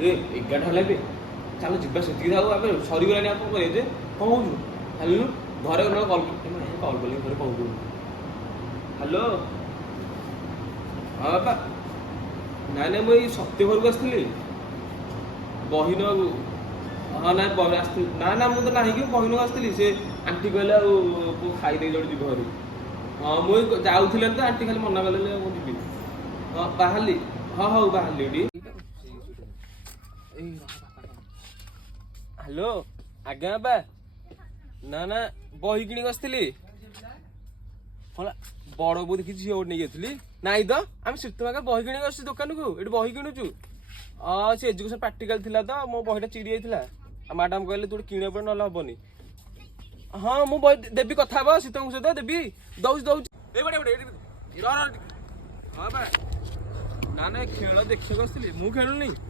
ଏ 11ଟା ହେଲା ଏବେ ଚାଲ ଯିବା ସେତିକି ଥାଉ ଆମେ ସରିଗଲାଣି ଆଉ କଣ କରିବା ଯେ କଣ କହୁଛୁ ଚାଲୁନୁ ଘରେ କଲ୍ କଲ୍ କଲି ଘରେ କଣ କହୁଛୁ ହ୍ୟାଲୋ ହଁ ବାପା ନାଇଁ ନାଇଁ ମୁଁ ଏଇ ସତ୍ୟ ଘରକୁ ଆସିଥିଲି ବହି ନେବାକୁ ହଁ ନାଇଁ ବହି ଆସିଥିଲି ନା ନା ମୁଁ ତ ନାହିଁ କି ବହି ନେବାକୁ ଆସିଥିଲି ସେ ଆଣ୍ଟି କହିଲେ ଆଉ ପୁଅ ଖାଇଦେଇ ଜଣେ ଯିବ ଘରୁ ହଁ ମୁଁ ଯାଉଥିଲି ତ ଆଣ୍ଟି ଖାଲି ମନା କଲେ ମୁଁ ଯିବି ହଁ ବାହାରିଲି ହଁ ହଉ ବାହାରିଲି ଏଠି ହ୍ୟାଲୋ ଆଜ୍ଞା ବାପା ନା ନା ବହି କିଣିକି ଆସିଥିଲି ହଁ ବଡ ବୋଉ ଦେଖି ଝିଅ ଗୋଟେ ନେଇକି ଆସିଥିଲି ନାଇଁ ତ ଆମେ ଶୀତ ବହି କିଣିକି ଆସୁଛୁ ଦୋକାନକୁ ଏଠି ବହି କିଣୁଛୁ ସେ ଏଜୁକେସନ ପ୍ରାକ୍ଟିକାଲ ଥିଲା ତ ମୋ ବହିଟା ଚିରି ଯାଇଥିଲା ଆଉ ମ୍ୟାଡାମ କହିଲେ ତୁ କିଣିବାକୁ ପଡେ ନହେଲେ ହବନି ହଁ ମୁଁ ବହି ଦେବି କଥା ହବ ଶୀତଙ୍କ ସହିତ ଦେବି ଦଉଛି ଦଉଛି ହଁ ବା ନା ନା ଖେଳ ଦେଖିବାକୁ ଆସିଥିଲି ମୁଁ ଖେଳୁନି